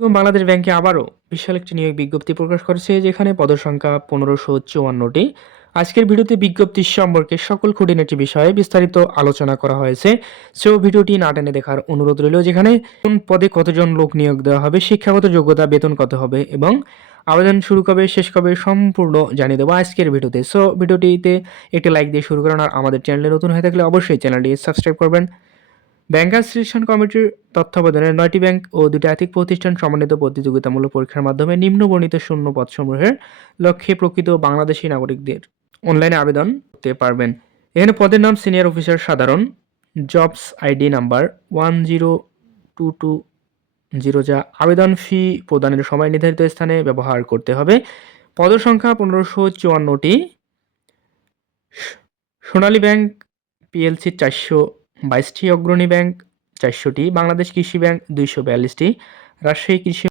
এবং বাংলাদেশ ব্যাংকে আবারও বিশাল একটি নিয়োগ বিজ্ঞপ্তি প্রকাশ করেছে, যেখানে পদসংখ্যা পনেরোশো চুয়ান্নটি আজকের ভিডিওতে বিজ্ঞপ্তি সম্পর্কে সকল খুঁটিনাটি বিষয়ে বিস্তারিত আলোচনা করা হয়েছে। সো ভিডিওটি না টেনে দেখার অনুরোধ রইল, যেখানে কোন পদে কতজন লোক নিয়োগ দেওয়া হবে, শিক্ষাগত যোগ্যতা, বেতন কত হবে এবং আবেদন শুরু কবে, শেষ কবে, সম্পূর্ণ জানিয়ে দেবো আজকের ভিডিওতে। সো ভিডিওটিতে একটি লাইক দিয়ে শুরু করুন আর আমাদের চ্যানেলে নতুন হয়ে থাকলে অবশ্যই চ্যানেলটি সাবস্ক্রাইব করবেন। ব্যাংকার সিলেকশন কমিটির তত্ত্বাবধানে নয়টি ব্যাংক ও দুটি আর্থিক প্রতিষ্ঠান সমন্বিত প্রতিযোগিতামূলক পরীক্ষার মাধ্যমে নিম্নবর্ণিত শূন্য পদসমূহের লক্ষ্যে প্রকৃত বাংলাদেশি নাগরিকদের অনলাইনে আবেদন করতে পারবেন। এখানে পদের নাম সিনিয়র অফিসার সাধারণ, jobs ID number one zero two two zero যা আবেদন ফি প্রদানের সময় নির্ধারিত স্থানে ব্যবহার করতে হবে। পদ সংখ্যা পনেরোশো চুয়ান্নটি। সোনালী ব্যাংক পিএলসি চারশো বাইশটি অগ্রণী ব্যাংক চারশোটি বাংলাদেশ কৃষি ব্যাংক দুইশো বিয়াল্লিশটি রাজশাহী কৃষি